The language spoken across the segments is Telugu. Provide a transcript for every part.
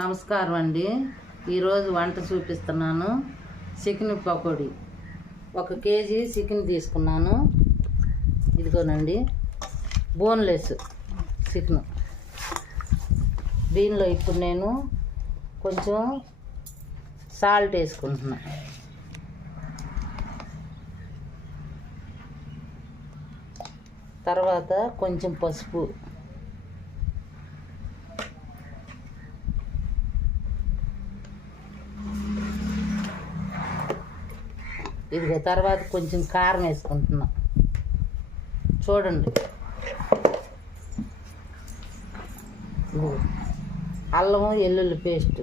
నమస్కారం అండి. ఈరోజు వంట చూపిస్తున్నాను. చికెన్ పకోడీ. 1 కేజీ చికెన్ తీసుకున్నాను. ఇదిగోనండి బోన్లెస్ చికెన్. దీనిలో ఇప్పుడు నేను కొంచెం సాల్ట్ వేసుకుంటున్నా. తర్వాత కొంచెం పసుపు, ఇదిగో తర్వాత కొంచెం కారం వేసుకుంటున్నా. చూడండి, అల్లం వెల్లుల్లి పేస్ట్,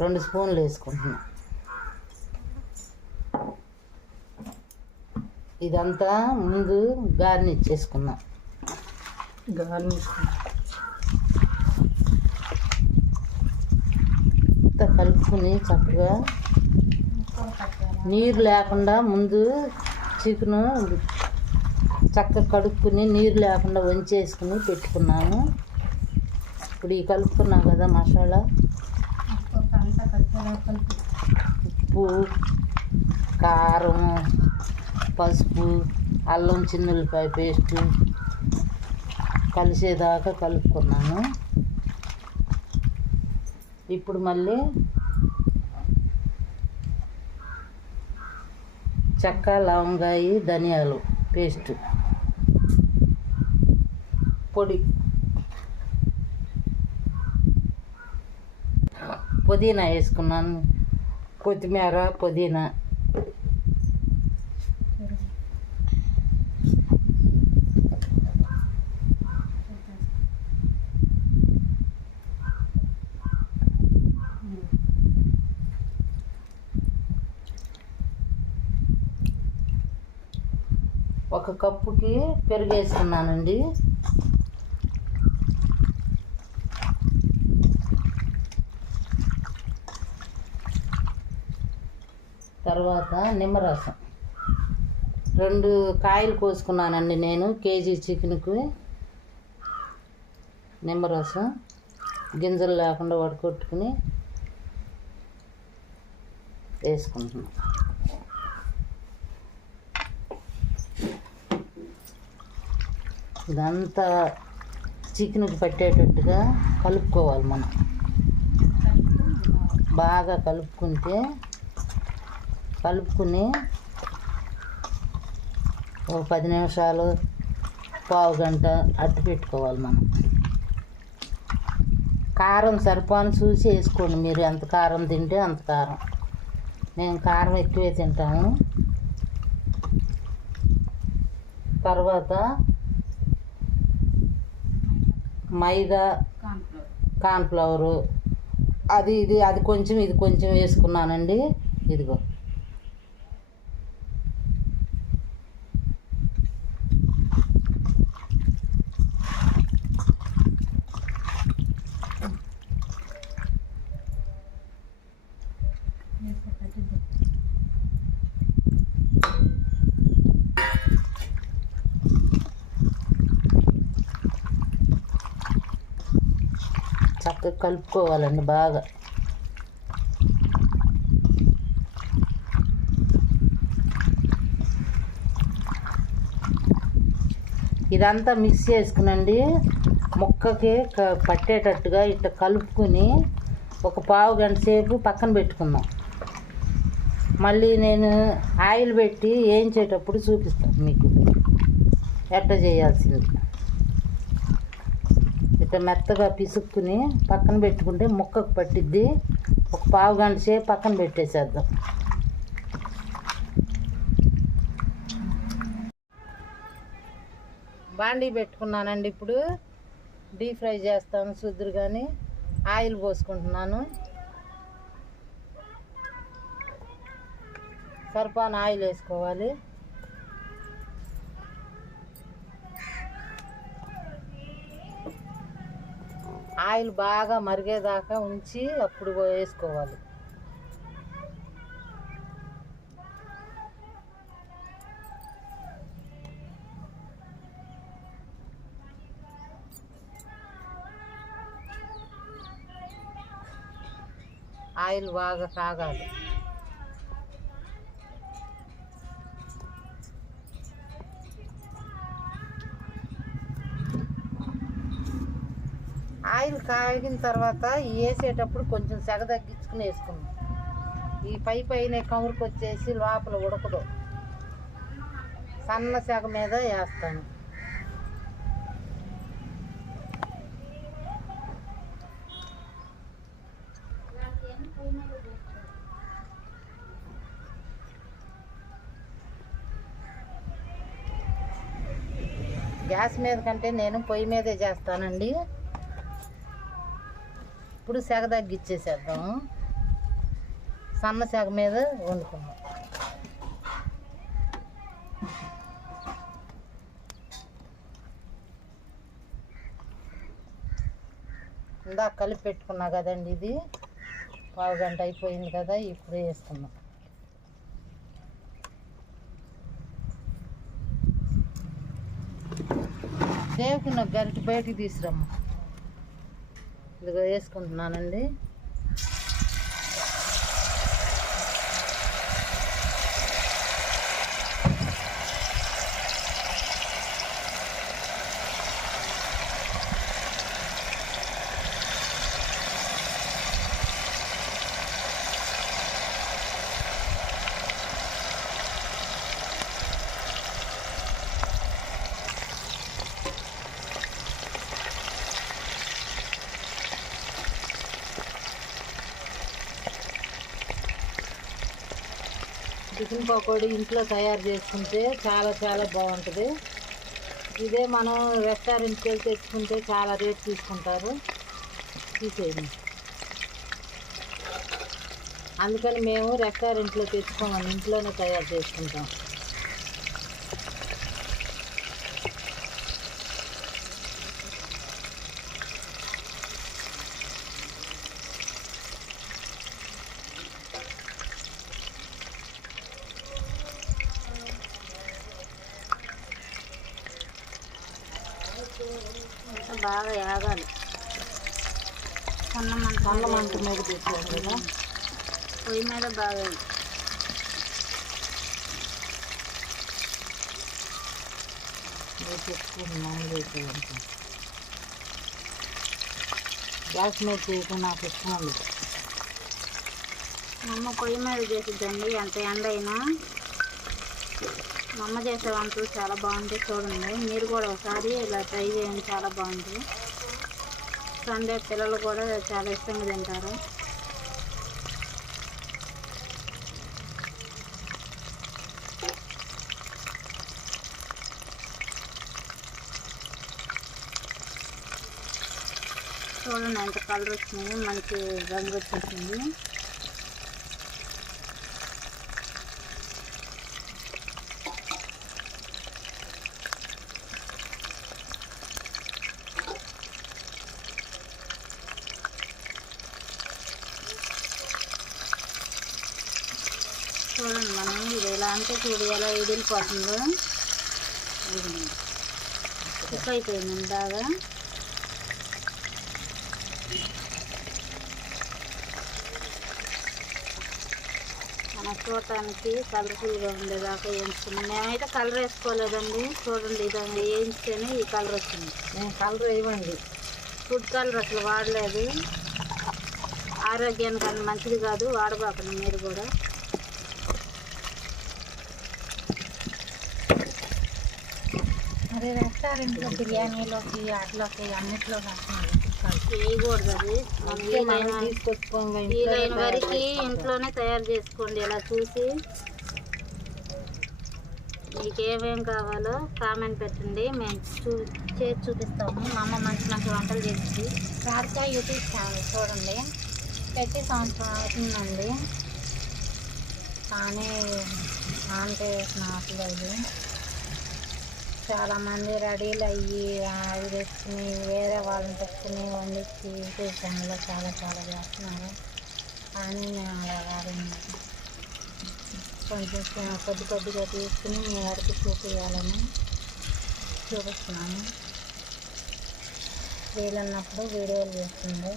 రెండు స్పూన్లు వేసుకుంటున్నా. ఇదంతా ముందు గార్నిష్ చేసుకున్నా. కలుపుకుని చక్కగా నీరు లేకుండా ముందు చికెను చక్కగా కడుక్కుని నీరు లేకుండా వంచేసుకుని పెట్టుకున్నాను. ఇప్పుడు ఈ కలుపుకున్నాం కదా మసాలా, ఉప్పు, కారం, పసుపు, అల్లం చిన్నుల్లిపాయ పేస్టు కలిసేదాకా కలుపుకున్నాను. ఇప్పుడు మళ్ళీ చెక్క, లవంగాయి, ధనియాలు పేస్టు పొడి, పుదీనా వేసుకున్నాను. కొత్తిమీర, పుదీనా, ఒక కప్పుకి పెరుగు వేసుకున్నానండి. తర్వాత నిమ్మరసం, 2 కాయలు కోసుకున్నానండి నేను కేజీ చికెన్కి. నిమ్మరసం గింజలు లేకుండా వడకొట్టుకుని వేసుకుంటున్నాను. ఇదంతా చికెన్కి పట్టేటట్టుగా కలుపుకోవాలి. మనం బాగా కలుపుకుని ఒక 10 నిమిషాలు, పావు గంట అట్టు పెట్టుకోవాలి. మనం కారం సరిపోని చూసి వేసుకోండి. మీరు ఎంత కారం తింటే అంత కారం. మేము కారం ఎక్కువే తింటాము. తర్వాత మైదా, కార్న్ఫ్లవరు, అది కొంచెం ఇది కొంచెం వేసుకున్నానండి. ఇదిగో చక్కగా కలుపుకోవాలండి బాగా. ఇదంతా మిక్స్ చేసుకునండి. ముక్కకి పట్టేటట్టుగా ఇట్లా కలుపుకుని ఒక పావు గంట సేపు పక్కన పెట్టుకుందాం. మళ్ళీ నేను ఆయిల్ పెట్టి వేయించేటప్పుడు చూపిస్తాను మీకు ఎట్లా చేయాల్సింది. ఇట్లా మెత్తగా పిసుక్కుని పక్కన పెట్టుకుంటే ముక్కకు పట్టిద్ది. ఒక పావు గంట సేపు పక్కన పెట్టేసేద్దాం. బాండీ పెట్టుకున్నానండి. ఇప్పుడు డీప్ ఫ్రై చేస్తాను శుద్ధురుగాని. ఆయిల్ పోసుకుంటున్నాను. సరిపాన ఆయిల్ వేసుకోవాలి. ఆయిల్ బాగా మరిగేదాకా ఉంచి అప్పుడు వేసుకోవాలి. ఆయిల్ బాగా కాగాలి. ఆయిల్ కాగిన తర్వాత వేసేటప్పుడు కొంచెం సెగ తగ్గించుకుని వేసుకున్నాం. ఈ పైన కమురికి వచ్చేసి లోపల ఉడకదు. సన్న సెగ మీద వేస్తాను. గ్యాస్ మీద కంటే నేను పొయ్యి మీదే చేస్తానండి. ఇప్పుడు సెగ తగ్గిచ్చేసేద్దాము. సన్న సెగ మీద వండుకున్నాం. ఇందాక కలిపి పెట్టుకున్నా కదండి, ఇది 1/2 గంట అయిపోయింది కదా, ఇప్పుడు వేసుకున్నాం. దేవుకున్న గరిటె బయటికి తీసురమ్మ. ఇదిగో వేసుకుంటున్నానండి. చికెన్ పకోడీ ఇంట్లో తయారు చేసుకుంటే చాలా చాలా బాగుంటుంది. ఇదే మనం రెస్టారెంట్కి వెళ్ళి తెచ్చుకుంటే చాలా రేట్ తీసుకుంటారు. తీసేయండి. అందుకని మేము రెస్టారెంట్లో తెచ్చుకోమని ఇంట్లోనే తయారు చేసుకుంటాం. బాగా యాగాలి. సన్న మంట మీద తీసుకోవాలి కదా, పొయ్యి మీద బాగా గ్యాస్ మీద చేయటం నాకు ఇష్టం ఉంది. మా అమ్మ పొయ్యి మీద చేసిద్దండి. ఎంత ఎండ అయినా మా అమ్మ చేసే వంటలు చాలా బాగుంటాయి. చూడండి, మీరు కూడా ఒకసారి ఇలా ట్రై చేయండి, చాలా బాగుంటుంది. సండే పిల్లలు కూడా చాలా ఇష్టంగా తింటారు. చూడండి ఎంత కలర్ వచ్చింది, మంచి రంగు వచ్చేసింది. చూడండి, మనం ఇది ఎలా అంటే చూడు ఎలా వదిలిపోతుందో. కుక్ అయిపోయింది బాగా. మన చూడటానికి కలర్ఫుల్గా ఉండేదాకా వేయించుకున్నాం. మేమైతే కలర్ వేసుకోలేదండి. చూడండి, ఇదండి వేయించితేనే ఈ కలర్ వచ్చింది. నేను కలర్ వేయమండి, ఫుడ్ కలర్ అసలు వాడలేదు. ఆరోగ్యానికి అది మంచిది కాదు, వాడబాకండి మీరు కూడా. మరి రెస్టారెంట్లో బిర్యానీలోకి అట్లోకి అన్నిట్లో వేయకూడదు. అది వీలైన వరకు ఇంట్లోనే తయారు చేసుకోండి. ఇలా చూసి మీకు ఏమేమి కావాలో కామెంట్ పెట్టండి, మేము చేసి చూపిస్తాము. మా అమ్మ మంచి మంచి వంటలు చేసింది. రాధిక యూట్యూబ్ ఛానల్ చూడండి, పెట్టి సంవత్సరం అవుతుందండి. కానీ అంటే నాకులేదు. చాలామంది రెడీలు అయ్యి అవి తెచ్చుకుని వేరే వాళ్ళని తెచ్చుకుని వండించి యూట్యూబ్ ఛానల్లో చాలా చాలా చేస్తున్నారు. కానీ మేము అలా కాదండి, కొంచెం కొద్దిగా తీసుకుని మీ వారికి చూపించాలని చూపిస్తున్నాము. వీలన్నప్పుడు వీడియోలు చేస్తుంది.